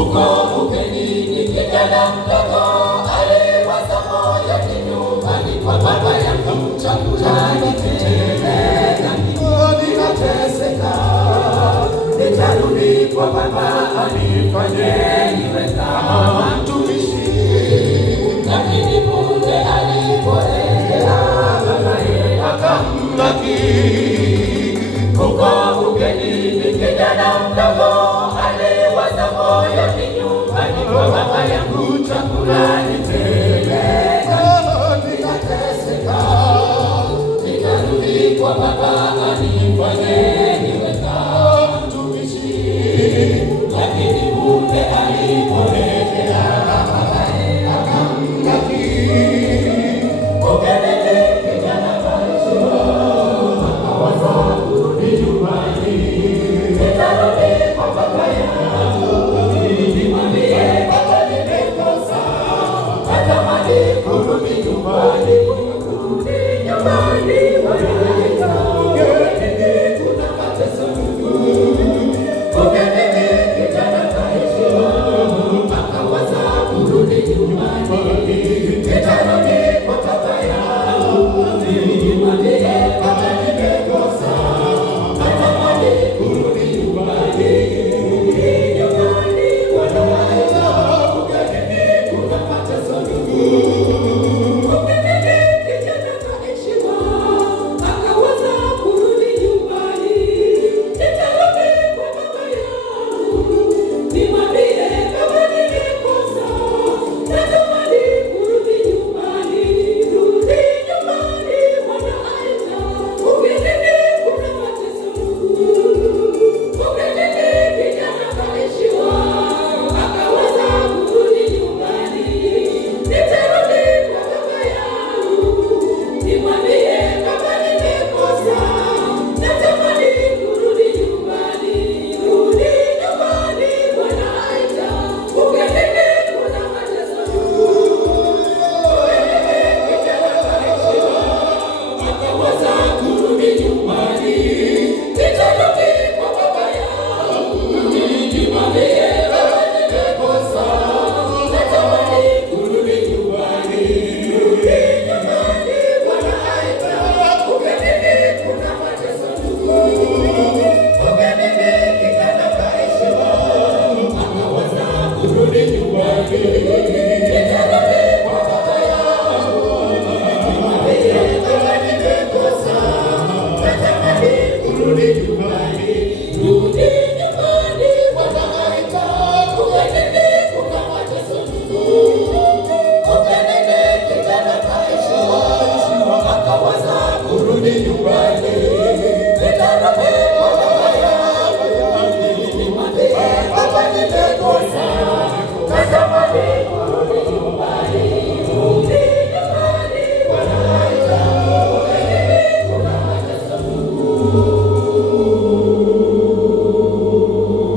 Ukumbuke ni kijana mdogo aliwaza moyoni, nyumbani kwa baba yangu chakula ni tele, nami ninateseka, nitarudi kwa baba anifanye niwe kama mtumishi. Lakini punde aliporejea babaye akamlaki. Ukumbuke ni kijana mdogo aliwaza moyoni, nyumbani kwa baba yangu chakula ni tele, ninateseka, nitarudi kwa baba anifanye niwe kama mtumishi. Lakini punde aliporejea babaye akamlaki. Ukenini kijana kaishiwa, akawaza kurudi nyumbani. Nitarudi kwa baba yangu, nimwambie baba nimekosa, natamani kurudi nyumbani. Kurudi nyumbani wanaita, ukenini kuna mateso ndugu. Ukenini kijana kaishiwa, akawaza kurudi nyumbani. Nitarudi kwa baba yangu, nimwambie baba nimekosa, natamani kurudi nyumbani. Nyumbani wanaita, ukenini kuna mateso ndugu. Ukenini kijana kaishiwa, akawaza kurudi nyumbani. Nitarudi kwa baba yangu, nimwambie baba nimekosa, natamani kurudi nyumbani. Rudi nyumbani wanaita, ukenini kuna mateso ndugu. Ukenini kijana kaishiwa, akawaza kurudi nyumbani. Nitarudi kwa baba yangu, nimwambie baba nimekosa, natamani kurudi nyumbani. Rudi nyumbani wanaita, ukenini kuna mateso ndugu. Ukenini kijana kaishiwa, akawaza kurudi nyumbani. Nitarudi kwa baba yangu, nimwambie